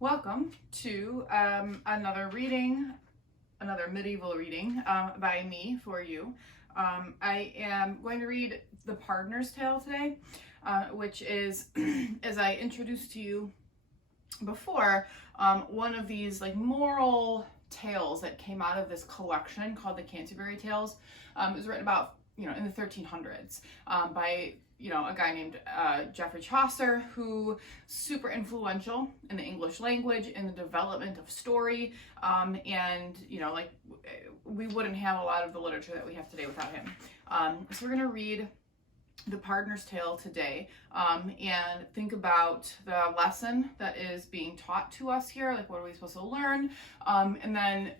Welcome to another medieval reading by me for you. I am going to read The Pardoner's Tale today, which is, as I introduced to you before, one of these like moral tales that came out of this collection called the Canterbury Tales. It was written about, in the 1300s by a guy named Geoffrey Chaucer, who super influential in the English language, in the development of story, and we wouldn't have a lot of the literature that we have today without him. So we're going to read The Pardoner's Tale today, and think about the lesson that is being taught to us here, like what are we supposed to learn, and then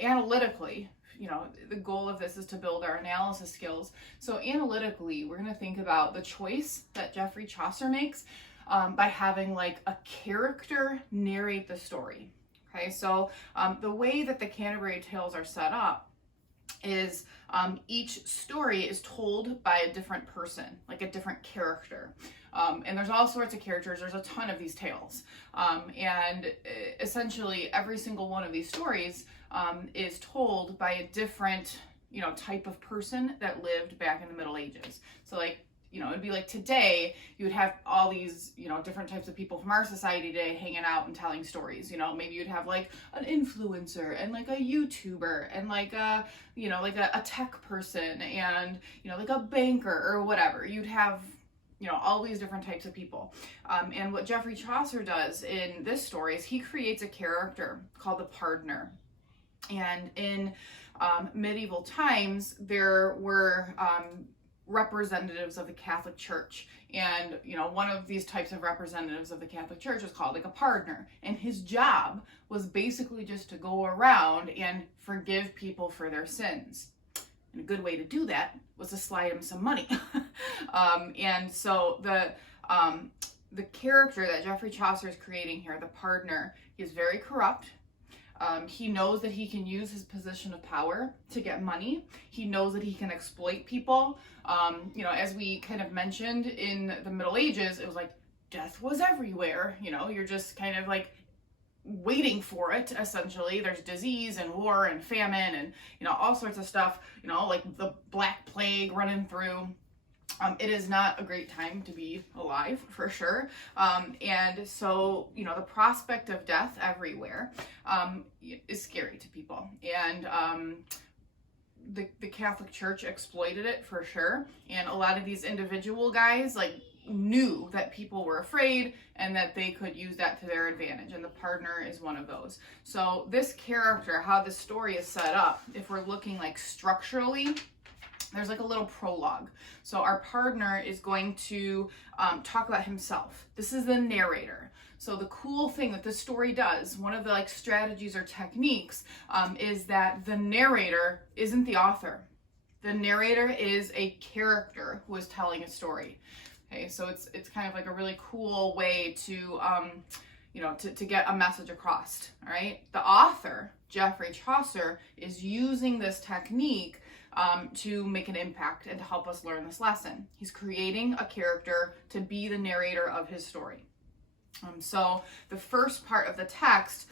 analytically, the goal of this is to build our analysis skills. So analytically, we're going to think about the choice that Geoffrey Chaucer makes by having like a character narrate the story. Okay, so the way that the Canterbury Tales are set up is each story is told by a different person, like a different character. And there's all sorts of characters. There's a ton of these tales. And essentially every single one of these stories is told by a different, type of person that lived back in the Middle Ages. So like, it'd be like today, you would have all these, different types of people from our society today hanging out and telling stories. Maybe you'd have like an influencer and like a YouTuber and like a tech person and, like a banker or whatever. You'd have, all these different types of people. And what Geoffrey Chaucer does in this story is he creates a character called the Pardoner. And in medieval times, there were representatives of the Catholic Church. And, one of these types of representatives of the Catholic Church was called like a pardoner. And his job was basically just to go around and forgive people for their sins. And a good way to do that was to slide him some money. And so the character that Geoffrey Chaucer is creating here, the pardoner, he is very corrupt. He knows that he can use his position of power to get money. He knows that he can exploit people. As we kind of mentioned in the Middle Ages, it was like death was everywhere. You're just kind of like waiting for it, essentially. There's disease and war and famine and, all sorts of stuff, like the Black Plague running through. It is not a great time to be alive, for sure. And so, the prospect of death everywhere is scary to people. And the Catholic Church exploited it, for sure. And a lot of these individual guys, knew that people were afraid and that they could use that to their advantage. And the pardoner is one of those. So this character, how the story is set up, if we're looking structurally, there's a little prologue. So our pardoner is going to talk about himself. This is the narrator. So the cool thing that this story does, one of the strategies or techniques, is that the narrator isn't the author. The narrator is a character who is telling a story. Okay, so it's kind of a really cool way to to get a message across. All right, the author, Geoffrey Chaucer, is using this technique to make an impact and to help us learn this lesson. He's creating a character to be the narrator of his story. So the first part of the text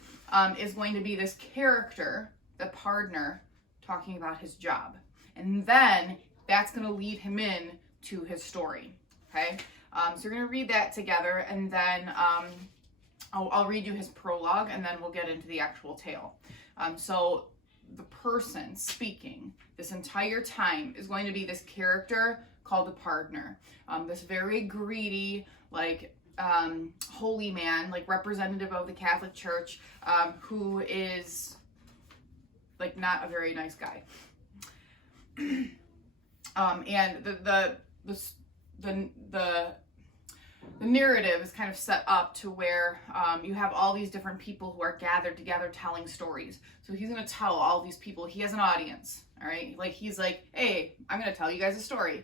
is going to be this character, the pardoner, talking about his job. And then that's going to lead him in to his story. Okay? So we're going to read that together, and then I'll read you his prologue, and then we'll get into the actual tale. So the person speaking this entire time is going to be this character called the pardoner, this very greedy, holy man, representative of the Catholic Church, who is not a very nice guy. And the narrative is kind of set up to where you have all these different people who are gathered together telling stories. So he's going to tell all these people. He has an audience, all right? He's like, hey, I'm going to tell you guys a story.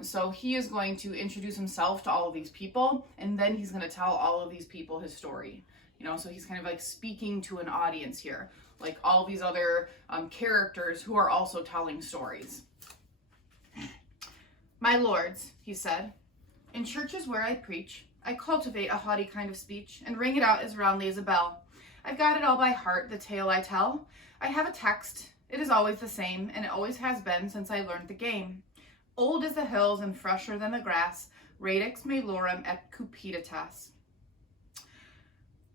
So he is going to introduce himself to all of these people, and then he's going to tell all of these people his story. So he's kind of speaking to an audience here, all these other characters who are also telling stories. My lords, he said, in churches where I preach, I cultivate a haughty kind of speech and ring it out as roundly as a bell. I've got it all by heart, the tale I tell. I have a text. It is always the same, and it always has been since I learned the game. Old as the hills and fresher than the grass, radix malorum et cupiditas.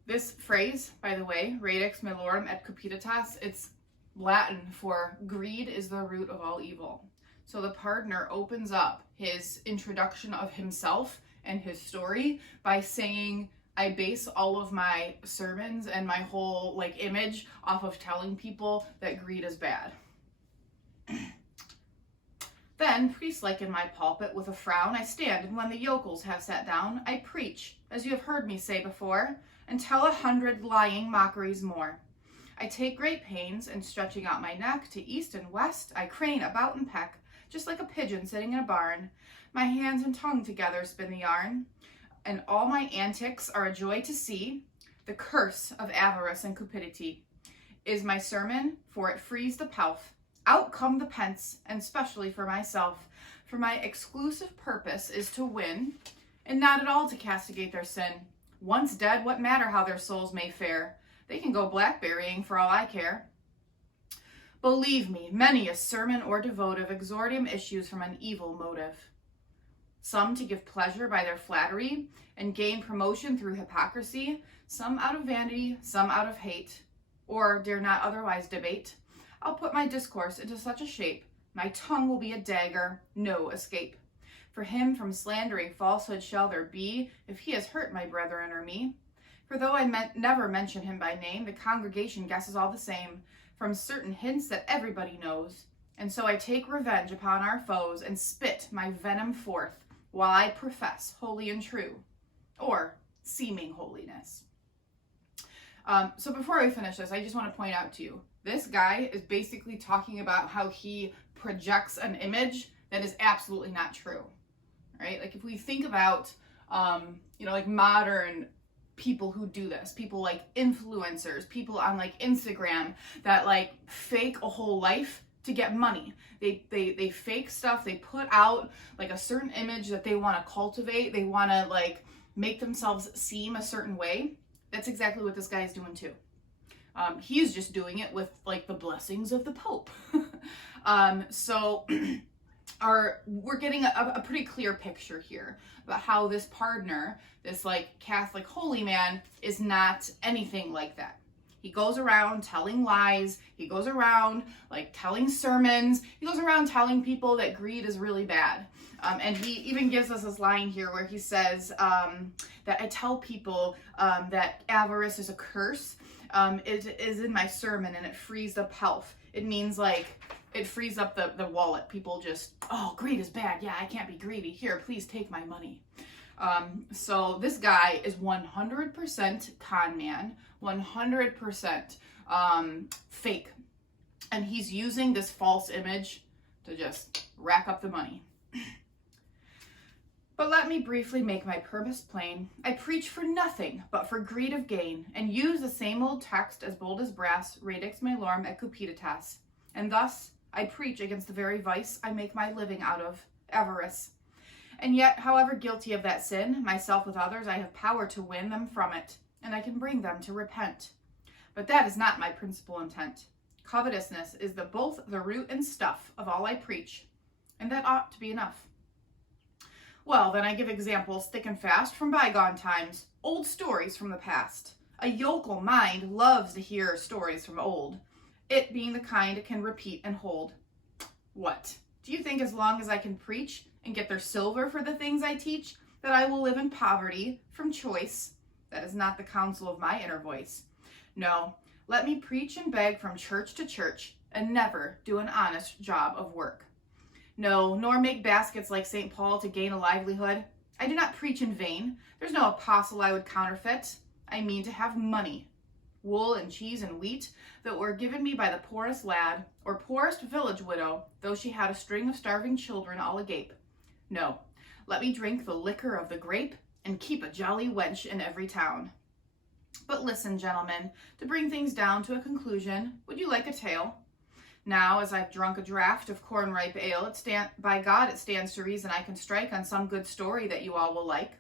This phrase, by the way, radix malorum et cupiditas, it's Latin for greed is the root of all evil. So the pardoner opens up his introduction of himself and his story by saying, I base all of my sermons and my whole image off of telling people that greed is bad. Then, priest-like in my pulpit with a frown, I stand, and when the yokels have sat down, I preach, as you have heard me say before, and tell 100 lying mockeries more. I take great pains, and stretching out my neck to east and west, I crane about and peck, just like a pigeon sitting in a barn. My hands and tongue together spin the yarn, and all my antics are a joy to see. The curse of avarice and cupidity is my sermon, for it frees the pelf. Out come the pence, and specially for myself, for my exclusive purpose is to win, and not at all to castigate their sin. Once dead, what matter how their souls may fare? They can go blackberrying for all I care. Believe me, many a sermon or devotive exordium issues from an evil motive. Some to give pleasure by their flattery and gain promotion through hypocrisy, some out of vanity, some out of hate, or dare not otherwise debate. I'll put my discourse into such a shape, my tongue will be a dagger, no escape. For him from slandering falsehood shall there be, if he has hurt my brethren or me. For though I never mention him by name, the congregation guesses all the same, from certain hints that everybody knows. And so I take revenge upon our foes, and spit my venom forth, while I profess holy and true, or seeming holiness. So before we finish this, I just want to point out to you, this guy is basically talking about how he projects an image that is absolutely not true, right? If we think about, modern people who do this, people like influencers, people on Instagram that fake a whole life to get money. They fake stuff. They put out a certain image that they want to cultivate. They want to make themselves seem a certain way. That's exactly what this guy is doing too. He's just doing it with the blessings of the Pope. So we're getting a pretty clear picture here about how this pardoner, this Catholic holy man, is not anything like that. He goes around telling lies. He goes around telling sermons. He goes around telling people that greed is really bad. And he even gives us this line here where he says that I tell people that avarice is a curse. It is in my sermon, and it frees the pelf. It means it frees up the wallet. People just, oh, greed is bad. Yeah, I can't be greedy. Here, please take my money. So this guy is 100% con man, 100% fake. And he's using this false image to just rack up the money. But let me briefly make my purpose plain. I preach for nothing but for greed of gain, and use the same old text as bold as brass, radix malorum et cupiditas. And thus I preach against the very vice I make my living out of, avarice. And yet, however guilty of that sin, myself with others, I have power to win them from it, and I can bring them to repent. But that is not my principal intent. Covetousness is both the root and stuff of all I preach, and that ought to be enough. Well, then I give examples thick and fast from bygone times, old stories from the past. A yokel mind loves to hear stories from old, it being the kind it can repeat and hold. What? Do you think as long as I can preach and get their silver for the things I teach, that I will live in poverty from choice? That is not the counsel of my inner voice. No, let me preach and beg from church to church, and never do an honest job of work. No, nor make baskets like St. Paul to gain a livelihood. I do not preach in vain. There's no apostle I would counterfeit. I mean to have money, wool and cheese and wheat, that were given me by the poorest lad, or poorest village widow, though she had a string of starving children all agape. No, let me drink the liquor of the grape, and keep a jolly wench in every town. But listen, gentlemen, to bring things down to a conclusion, would you like a tale? Now, as I've drunk a draught of corn-ripe ale, by God it stands to reason I can strike on some good story that you all will like.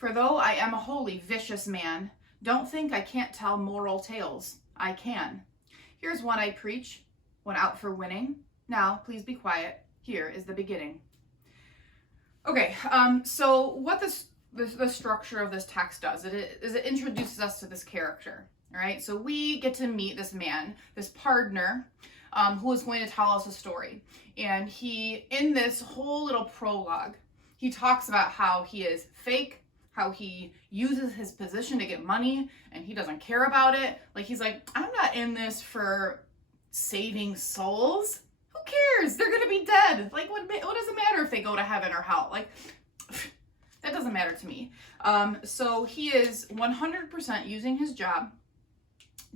For though I am a wholly vicious man, don't think I can't tell moral tales. I can. Here's one I preach when out for winning. Now, please be quiet. Here is the beginning. Okay, so what the structure of this text does is it introduces us to this character. All right, so we get to meet this man, this partner, who is going to tell us a story. And he, in this whole little prologue, he talks about how he is fake, how he uses his position to get money, and he doesn't care about it. Like, he's like, I'm not in this for saving souls. Who cares? They're gonna be dead. Like, what does it matter if they go to heaven or hell? Like, that doesn't matter to me. So he is 100% using his job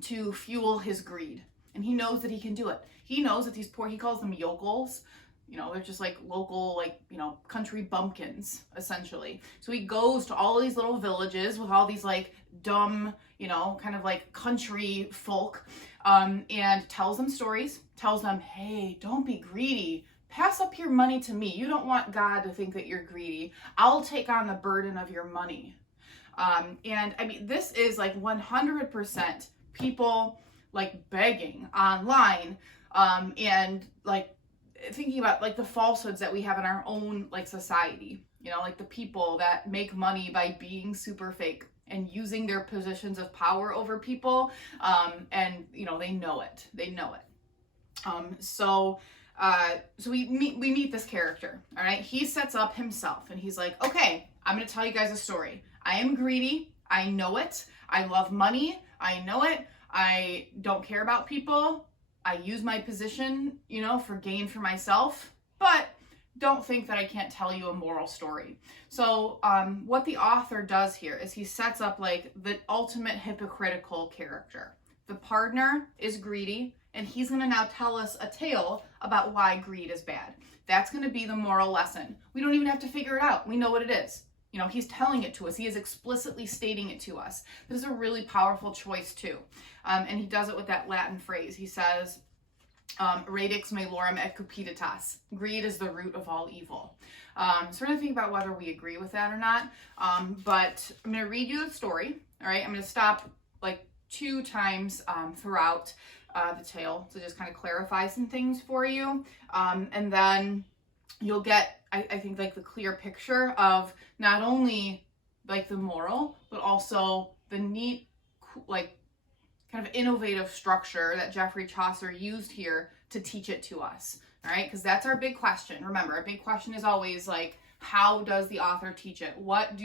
to fuel his greed. And he knows that he can do it. He knows that these poor, he calls them yokels. You know, they're just like local, like, you know, country bumpkins, essentially. So he goes to all these little villages with all these like dumb, you know, kind of like country folk, and tells them stories, tells them, hey, don't be greedy. Pass up your money to me. You don't want God to think that you're greedy. I'll take on the burden of your money. And I mean, this is like 100% people like begging online, and like thinking about like the falsehoods that we have in our own like society, you know, like the people that make money by being super fake and using their positions of power over people, and you know, they know it. So we meet this character. All right, he sets up himself and he's like, okay, I'm gonna tell you guys a story. I am greedy. I know it. I love money. I know it. I don't care about people. I use my position, you know, for gain for myself, but don't think that I can't tell you a moral story. So what the author does here is he sets up like the ultimate hypocritical character. The partner is greedy, and he's going to now tell us a tale about why greed is bad. That's going to be the moral lesson. We don't even have to figure it out. We know what it is. You know, he's telling it to us. He is explicitly stating it to us. This is a really powerful choice too. And he does it with that Latin phrase. He says, radix malorum et cupiditas. Greed is the root of all evil. So we're going to think about whether we agree with that or not. But I'm going to read you the story. All right. I'm going to stop like 2 times throughout the tale to just kind of clarify some things for you. And then you'll get, I think, like the clear picture of not only like the moral, but also the neat, like kind of innovative structure that Geoffrey Chaucer used here to teach it to us. All right, because that's our big question. Remember, our big question is always like, how does the author teach it? What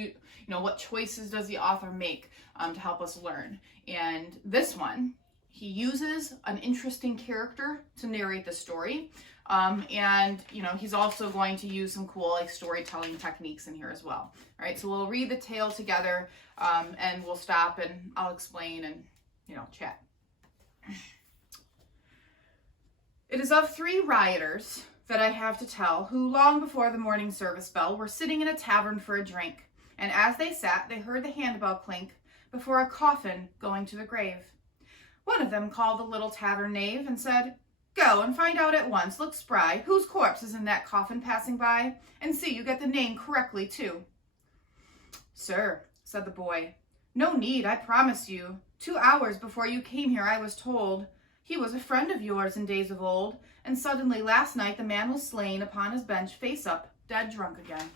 choices does the author make to help us learn? And this one, he uses an interesting character to narrate the story. And, you know, he's also going to use some cool like storytelling techniques in here as well. All right, so we'll read the tale together, and we'll stop and I'll explain and, you know, chat. It is of 3 rioters that I have to tell, who long before the morning service bell were sitting in a tavern for a drink. And as they sat, they heard the handbell clink before a coffin going to the grave. One of them called the little tavern knave and said, "Go and find out at once, look spry, whose corpse is in that coffin passing by, and see you get the name correctly too." "Sir," said the boy, "no need, I promise you. 2 hours before you came here I was told he was a friend of yours in days of old, and suddenly last night the man was slain upon his bench face up, dead drunk again.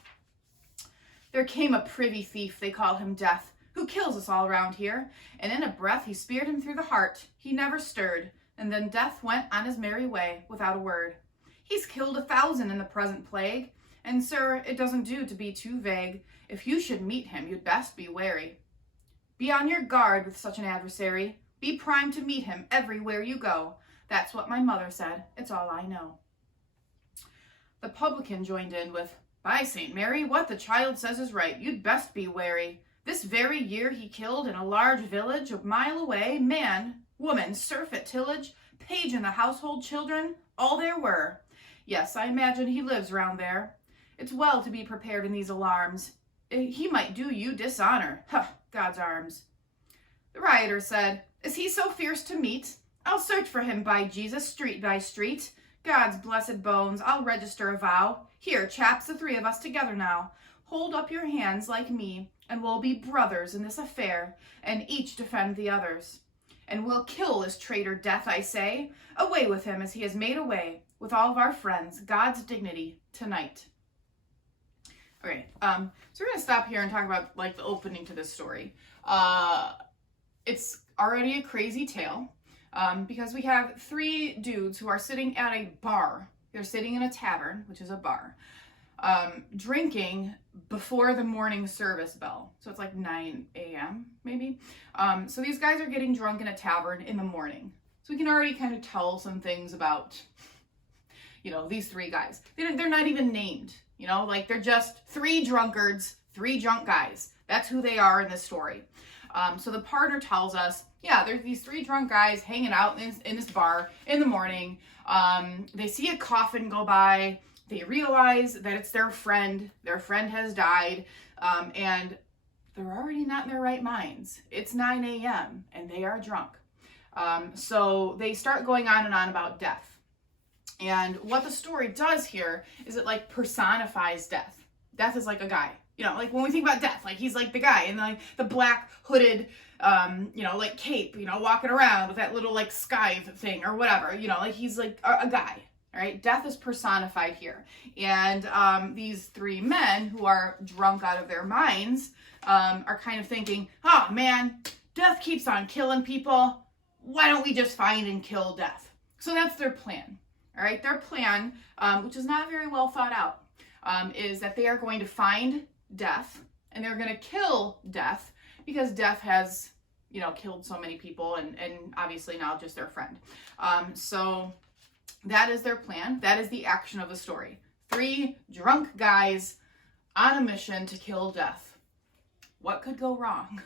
There came a privy thief, they call him Death, who kills us all round here, and in a breath he speared him through the heart. He never stirred, and then Death went on his merry way without a word. He's killed 1,000 in the present plague, and sir, it doesn't do to be too vague. If you should meet him, you'd best be wary. Be on your guard with such an adversary. Be primed to meet him everywhere you go. That's what my mother said. It's all I know." The publican joined in with, "By St. Mary, what the child says is right. You'd best be wary. This very year he killed in a large village a mile away, man, woman, serf at tillage, page in the household, children, all there were. Yes, I imagine he lives round there. It's well to be prepared in these alarms. He might do you dishonor. Huh, God's arms." The rioter said, "Is he so fierce to meet? I'll search for him by Jesus, street by street. God's blessed bones, I'll register a vow. Here, chaps, the 3 of us together now. hold up your hands like me, and we'll be brothers in this affair, and each defend the others. And we'll kill this traitor Death, I say. Away with him, as he has made away with all of our friends, God's dignity, tonight. Okay, so we're going to stop here and talk about, like, the opening to this story. It's already a crazy tale, because we have 3 dudes who are sitting at a bar. They're sitting in a tavern, which is a bar, drinking before the morning service bell. So it's like 9 a.m. maybe. So these guys are getting drunk in a tavern in the morning. So we can already kind of tell some things about, you know, these 3 guys. They're not even named, you know, like they're just 3 drunkards, 3 drunk guys. That's who they are in this story. So the partner tells us, yeah, there's these 3 drunk guys hanging out in this bar in the morning. They see a coffin go by. They realize that it's their friend. Their friend has died. And they're already not in their right minds. It's 9 a.m. and they are drunk. So they start going on and on about death. And what the story does here is it like personifies death. Death is like a guy. You know, like when we think about Death, like he's like the guy in like the black hooded, you know, like cape, you know, walking around with that little like scythe thing or whatever, you know, like he's like a guy, all right? Death is personified here. And these 3 men who are drunk out of their minds are kind of thinking, oh man, Death keeps on killing people. Why don't we just find and kill Death? So that's their plan, all right? Their plan, which is not very well thought out, is that they are going to find Death and they're going to kill Death because Death has, you know, killed so many people and obviously now just their friend. So that is their plan. That is the action of the story. 3 drunk guys on a mission to kill Death. What could go wrong?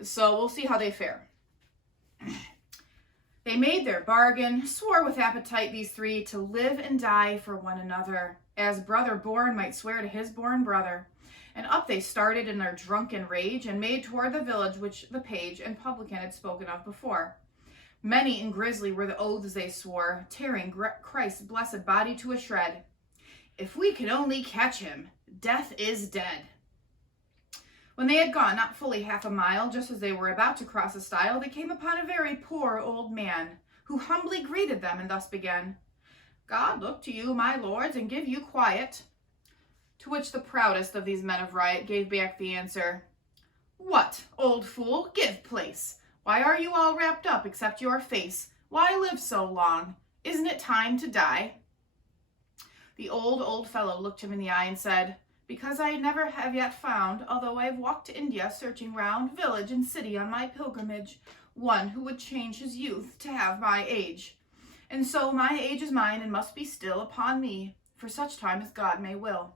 So we'll see how they fare. They made their bargain, swore with appetite, these 3, to live and die for one another, as brother born might swear to his born brother. And up they started in their drunken rage, and made toward the village which the page and publican had spoken of before. Many and grisly were the oaths they swore, tearing Christ's blessed body to a shred. If we could only catch him, Death is dead. When they had gone not fully half a mile, just as they were about to cross a stile, they came upon a very poor old man, who humbly greeted them and thus began, God look to you, my lords, and give you quiet. To which the proudest of these men of riot gave back the answer, What, old fool, give place. Why are you all wrapped up except your face? Why live so long? Isn't it time to die? The old fellow looked him in the eye and said, Because I never have yet found, although I have walked to India searching round village and city on my pilgrimage, one who would change his youth to have my age. And so my age is mine and must be still upon me, for such time as God may will.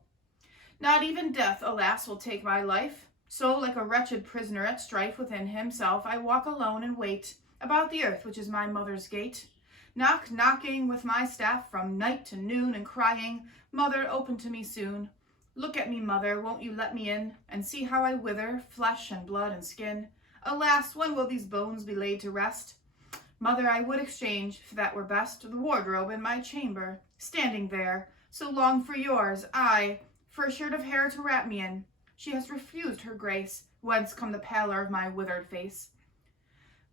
Not even death, alas, will take my life. So like a wretched prisoner at strife within himself, I walk alone and wait about the earth which is my mother's gate. Knocking with my staff from night to noon and crying, Mother, open to me soon. Look at me, mother, won't you let me in, and see how I wither, flesh and blood and skin. Alas, when will these bones be laid to rest? Mother, I would exchange, if that were best, the wardrobe in my chamber, standing there, so long for yours, I, for a shirt of hair to wrap me in. She has refused her grace, whence come the pallor of my withered face.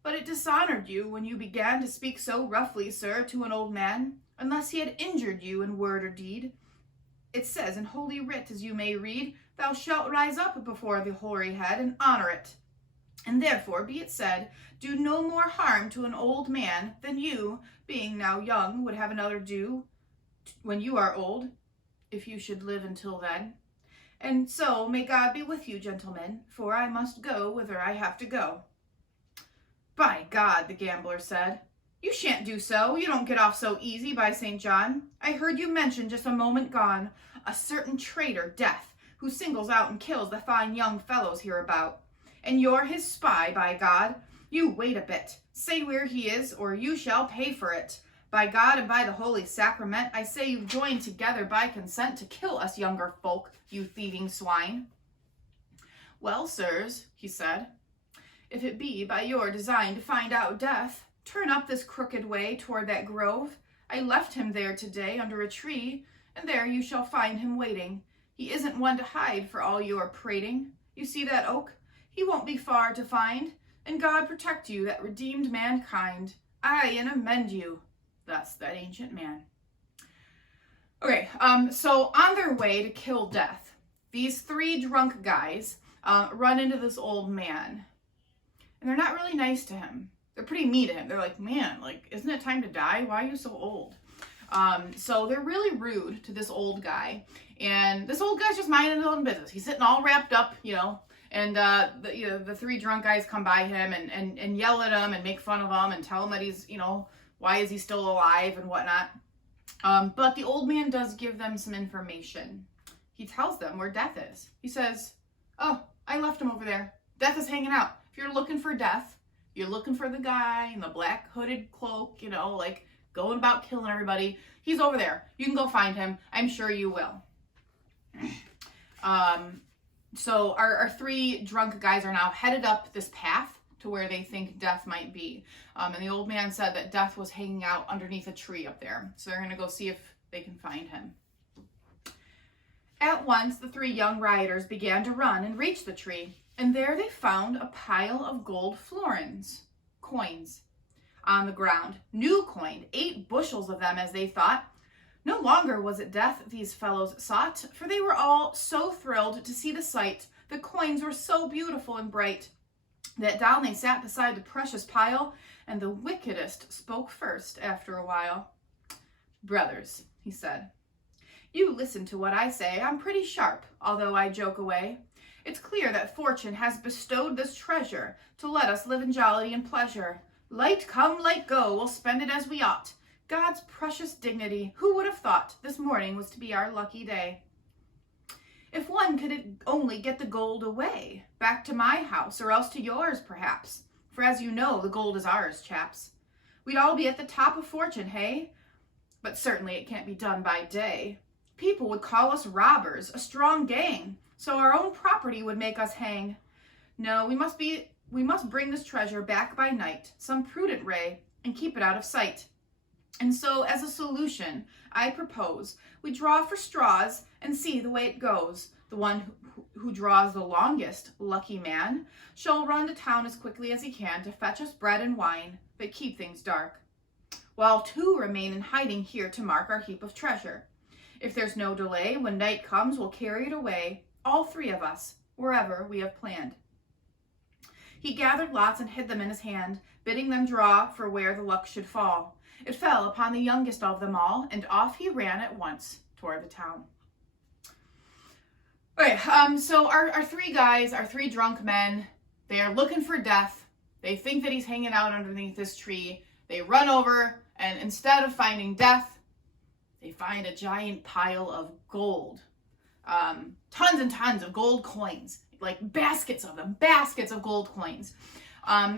But it dishonored you when you began to speak so roughly, sir, to an old man, unless he had injured you in word or deed. It says in Holy Writ, as you may read, Thou shalt rise up before the hoary head and honor it. And therefore, be it said, do no more harm to an old man than you, being now young, would have another do when you are old, if you should live until then. And so may God be with you, gentlemen, for I must go whither I have to go. By God, the gambler said, you shan't do so. You don't get off so easy, by St. John. I heard you mention just a moment gone a certain traitor, Death, who singles out and kills the fine young fellows hereabout. And you're his spy, by God. You wait a bit. Say where he is, or you shall pay for it. By God and by the Holy Sacrament, I say you've joined together by consent to kill us younger folk, you thieving swine. Well, sirs, he said, if it be by your design to find out Death, turn up this crooked way toward that grove. I left him there today under a tree, and there you shall find him waiting. He isn't one to hide for all your prating. You see that oak? He won't be far to find. And God protect you that redeemed mankind. Aye, and amend you. Thus that ancient man. Okay, so on their way to kill Death, these three drunk guys run into this old man. And they're not really nice to him. They're pretty mean to him. They're like, man, like, isn't it time to die? Why are you so old? So they're really rude to this old guy. And this old guy's just minding his own business. He's sitting all wrapped up, and the three drunk guys come by him and yell at him and make fun of him and tell him that he's, why is he still alive and whatnot. But the old man does give them some information. He tells them where Death is. He says, oh, I left him over there. Death is hanging out. If you're looking for Death, you're looking for the guy in the black hooded cloak, going about killing everybody. He's over there. You can go find him. I'm sure you will. So our three drunk guys are now headed up this path to where they think Death might be. And the old man said that Death was hanging out underneath a tree up there. So they're going to go see if they can find him. At once, the three young rioters began to run and reach the tree. And there they found a pile of gold florins, coins, on the ground, new coined, 8 bushels of them as they thought. No longer was it Death these fellows sought, for they were all so thrilled to see the sight. The coins were so beautiful and bright, that down they sat beside the precious pile, and the wickedest spoke first after a while. Brothers, he said, you listen to what I say. I'm pretty sharp, although I joke away. It's clear that fortune has bestowed this treasure to let us live in jollity and pleasure. Light come, light go, we'll spend it as we ought. God's precious dignity, who would have thought this morning was to be our lucky day? If one could only get the gold away, back to my house, or else to yours, perhaps. For as you know, the gold is ours, chaps. We'd all be at the top of fortune, hey? But certainly it can't be done by day. People would call us robbers, a strong gang, so our own property would make us hang. No, we must bring this treasure back by night, some prudent ray, and keep it out of sight. And so, as a solution, I propose we draw for straws and see the way it goes. The one who draws the longest, lucky man, shall run to town as quickly as he can to fetch us bread and wine, but keep things dark, while 2 remain in hiding here to mark our heap of treasure. If there's no delay, when night comes, we'll carry it away, all 3 of us, wherever we have planned. He gathered lots and hid them in his hand, bidding them draw for where the luck should fall. It fell upon the youngest of them all, and off he ran at once toward the town. Okay, so our 3 guys, our 3 drunk men, they are looking for Death. They think that he's hanging out underneath this tree. They run over, and instead of finding Death, they find a giant pile of gold. Tons and tons of gold coins, like baskets of gold coins.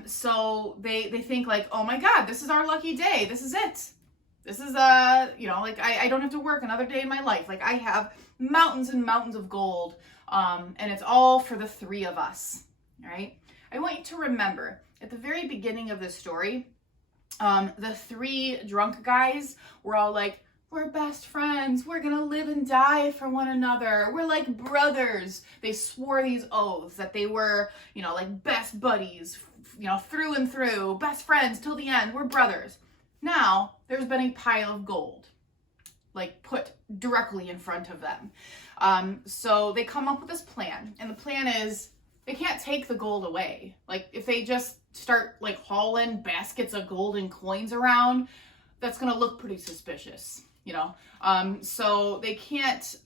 So they think like, oh my God, this is our lucky day. This is it. This is, I don't have to work another day in my life. Like I have mountains and mountains of gold. And it's all for the 3 of us. All right. I want you to remember at the very beginning of this story, the 3 drunk guys were all like, we're best friends. We're going to live and die for one another. We're like brothers. They swore these oaths that they were, like best buddies, through and through, best friends till the end. We're brothers. Now there's been a pile of gold, like put directly in front of them. So they come up with this plan, and the plan is they can't take the gold away. Like if they just start like hauling baskets of golden coins around, that's going to look pretty suspicious. So they can't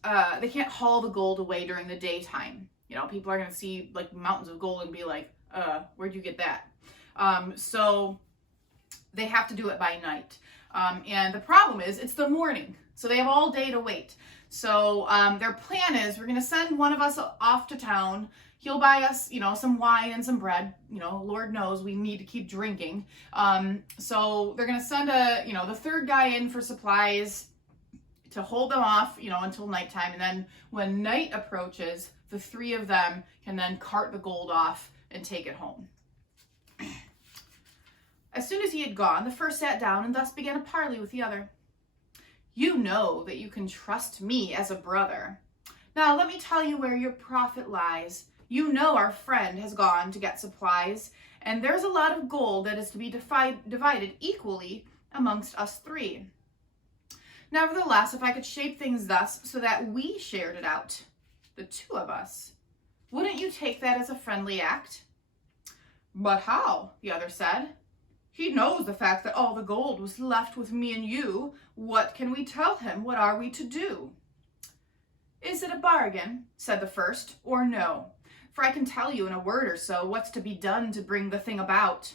haul the gold away during the daytime. People are going to see like mountains of gold and be like, where'd you get that? So they have to do it by night. And the problem is it's the morning, so they have all day to wait. So, their plan is we're going to send one of us off to town. He'll buy us, some wine and some bread. Lord knows we need to keep drinking. So they're going to send the 3rd guy in for supplies to hold them off, until nighttime. And then when night approaches, the 3 of them can then cart the gold off and take it home. As soon as he had gone, the first sat down and thus began a parley with the other. You know that you can trust me as a brother. Now let me tell you where your profit lies. You know our friend has gone to get supplies, and there's a lot of gold that is to be divided equally amongst us three. Nevertheless, if I could shape things thus so that we shared it out, the two of us, wouldn't you take that as a friendly act? But how? The other said. He knows the fact that all the gold was left with me and you. What can we tell him? What are we to do? Is it a bargain, said the first, or no? For I can tell you in a word or so what's to be done to bring the thing about.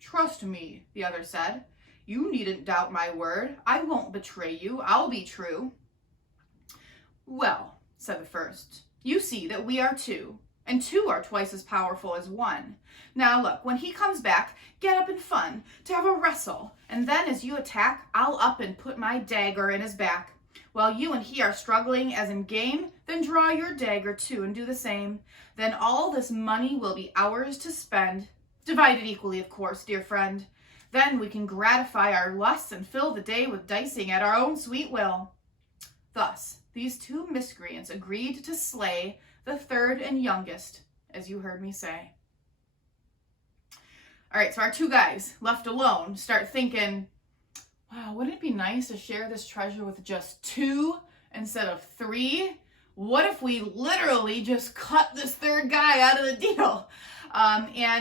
Trust me, the other said. You needn't doubt my word. I won't betray you. I'll be true. Well, said the first, you see that we are two, and two are twice as powerful as one. Now look, when he comes back, get up in fun to have a wrestle, and then as you attack, I'll up and put my dagger in his back. While you and he are struggling as in game, then draw your dagger too and do the same. Then all this money will be ours to spend, divided equally, of course, dear friend. Then we can gratify our lusts and fill the day with dicing at our own sweet will. Thus, these two miscreants agreed to slay the third and youngest, as you heard me say. All right, so our two guys, left alone, start thinking, wow, wouldn't it be nice to share this treasure with just two instead of three? What if we literally just cut this third guy out of the deal?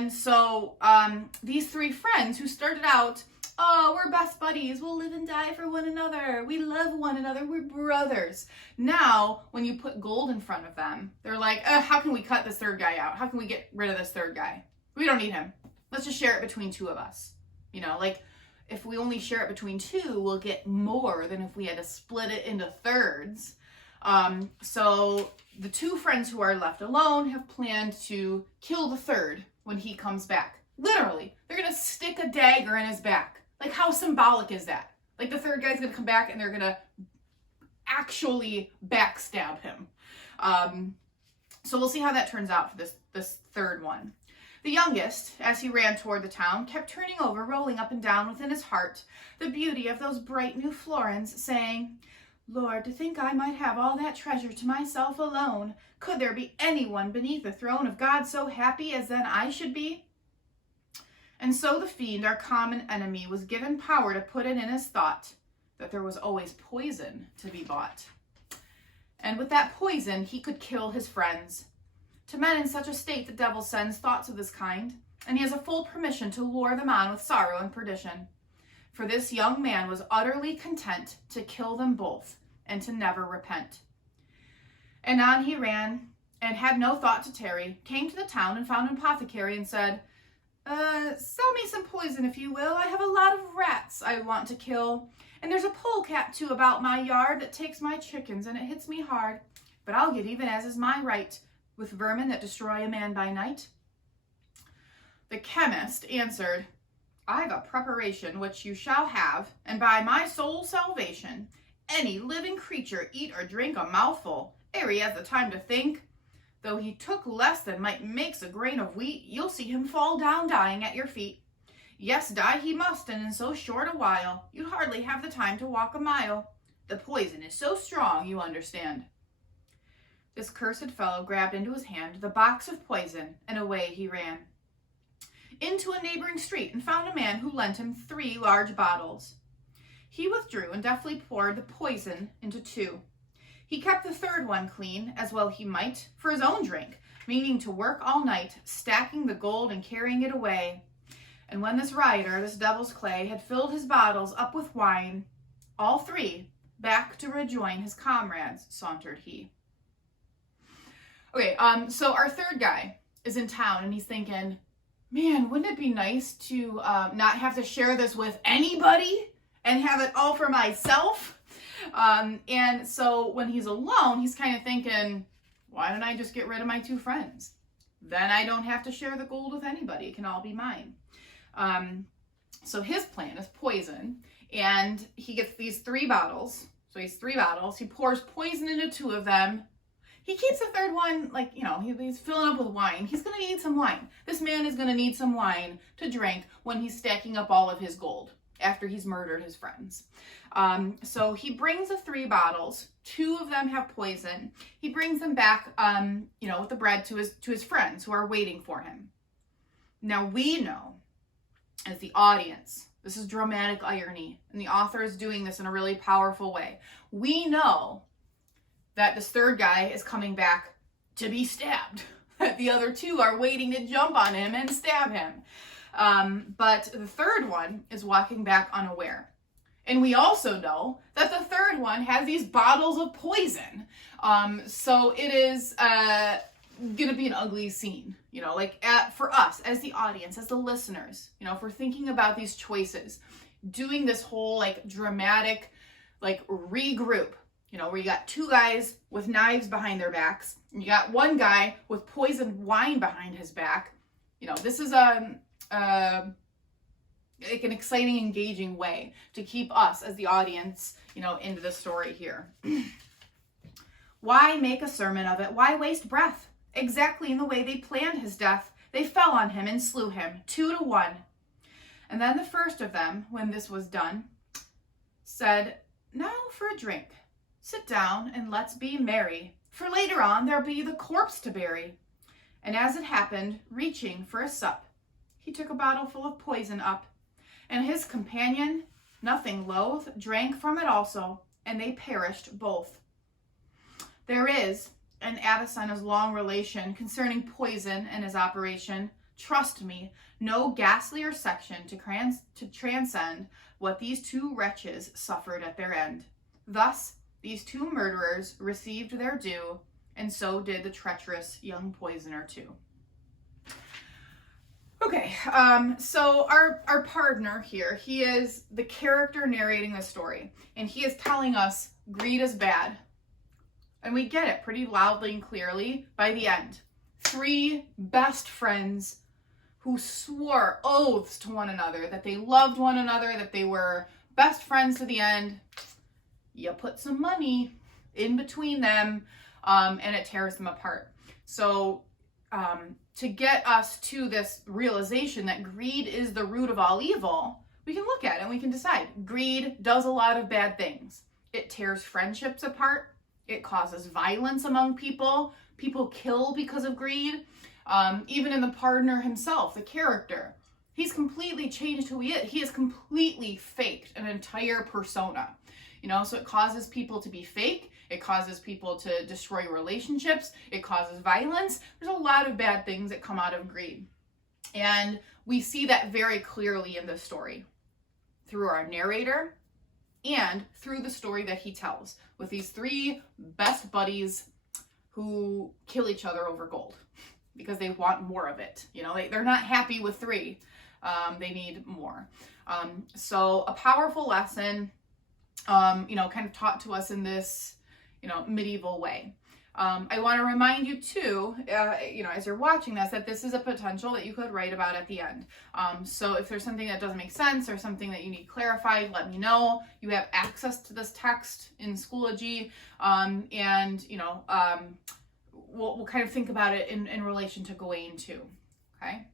So these three friends who started out, oh, we're best buddies, we'll live and die for one another, we love one another, we're brothers. Now, when you put gold in front of them, they're like, how can we cut this third guy out? How can we get rid of this third guy? We don't need him. Let's just share it between two of us. You know, like, if we only share it between two, we'll get more than if we had to split it into thirds. So the two friends who are left alone have planned to kill the third when he comes back. Literally, they're going to stick a dagger in his back. Like, how symbolic is that? Like, the third guy's going to come back and they're going to actually backstab him. So we'll see how that turns out for this third one. The youngest, as he ran toward the town, kept turning over, rolling up and down within his heart the beauty of those bright new florins, saying, Lord, to think I might have all that treasure to myself alone. Could there be anyone beneath the throne of God so happy as then I should be? And so the fiend, our common enemy, was given power to put it in his thought that there was always poison to be bought. And with that poison, he could kill his friends. To men in such a state the devil sends thoughts of this kind, and he has a full permission to lure them on with sorrow and perdition. For this young man was utterly content to kill them both, and to never repent. And on he ran, and had no thought to tarry, came to the town and found an apothecary, and said, sell me some poison if you will. I have a lot of rats I want to kill, and there's a polecat too about my yard that takes my chickens, and it hits me hard. But I'll get even as is my right, with vermin that destroy a man by night. The chemist answered, I've a preparation which you shall have, and by my soul's salvation, any living creature eat or drink a mouthful, ere he has the time to think. Though he took less than might makes a grain of wheat, you'll see him fall down dying at your feet. Yes, die he must, and in so short a while, you'd hardly have the time to walk a mile. The poison is so strong, you understand. This cursed fellow grabbed into his hand the box of poison, and away he ran into a neighboring street and found a man who lent him 3 large bottles. He withdrew and deftly poured the poison into 2. He kept the third one clean, as well he might, for his own drink, meaning to work all night, stacking the gold and carrying it away. And when this rider, this devil's clay, had filled his bottles up with wine, all 3, back to rejoin his comrades, sauntered he. Okay, so our third guy is in town and he's thinking, man, wouldn't it be nice to not have to share this with anybody and have it all for myself? And so when he's alone, he's kind of thinking, why don't I just get rid of my 2 friends? Then I don't have to share the gold with anybody. It can all be mine. So his plan is poison, and he gets these 3 bottles. So he has 3 bottles. He pours poison into 2 of them. He keeps the third one, like, you know, he's filling up with wine. He's going to need some wine. This man is going to need some wine to drink when he's stacking up all of his gold. after he's murdered his friends. So he brings the 3 bottles. 2 of them have poison. He brings them back, with the bread to his friends who are waiting for him. Now we know, as the audience, this is dramatic irony, and the author is doing this in a really powerful way. We know that this 3rd guy is coming back to be stabbed. That the other 2 are waiting to jump on him and stab him. But the 3rd one is walking back unaware. And we also know that the 3rd one has these bottles of poison. So it is gonna be an ugly scene, for us as the audience, as the listeners, if we're thinking about these choices, doing this whole dramatic regroup, where you got 2 guys with knives behind their backs, and you got 1 guy with poisoned wine behind his back. This is an exciting, engaging way to keep us as the audience, into the story here. Why make a sermon of it? Why waste breath? Exactly in the way they planned his death, they fell on him and slew him, 2 to 1. And then the first of them, when this was done, said, "Now for a drink. Sit down and let's be merry, for later on there'll be the corpse to bury." And as it happened, reaching for a sup, he took a bottle full of poison up, and his companion, nothing loath, drank from it also, and they perished both. There is an Avicenna's long relation concerning poison and his operation. Trust me, no ghastlier section to transcend what these 2 wretches suffered at their end. Thus, these 2 murderers received their due, and so did the treacherous young poisoner too. Okay, so our partner here, he is the character narrating the story, and he is telling us greed is bad. And we get it pretty loudly and clearly by the end. 3 best friends who swore oaths to one another, that they loved one another, that they were best friends to the end. You put some money in between them, and it tears them apart. So to get us to this realization that greed is the root of all evil, we can look at it and we can decide. Greed does a lot of bad things. It tears friendships apart. It causes violence among people. People kill because of greed. Even in the partner himself, the character, he's completely changed who he is. He has completely faked an entire persona. So it causes people to be fake. It causes people to destroy relationships. It causes violence. There's a lot of bad things that come out of greed. And we see that very clearly in this story through our narrator and through the story that he tells with these 3 best buddies who kill each other over gold because they want more of it. They're not happy with 3. They need more. So a powerful lesson, kind of taught to us in this, medieval way. I want to remind you too, as you're watching this, that this is a potential that you could write about at the end. So if there's something that doesn't make sense or something that you need clarified, let me know. You have access to this text in Schoology, and we'll kind of think about it in relation to Gawain too. Okay.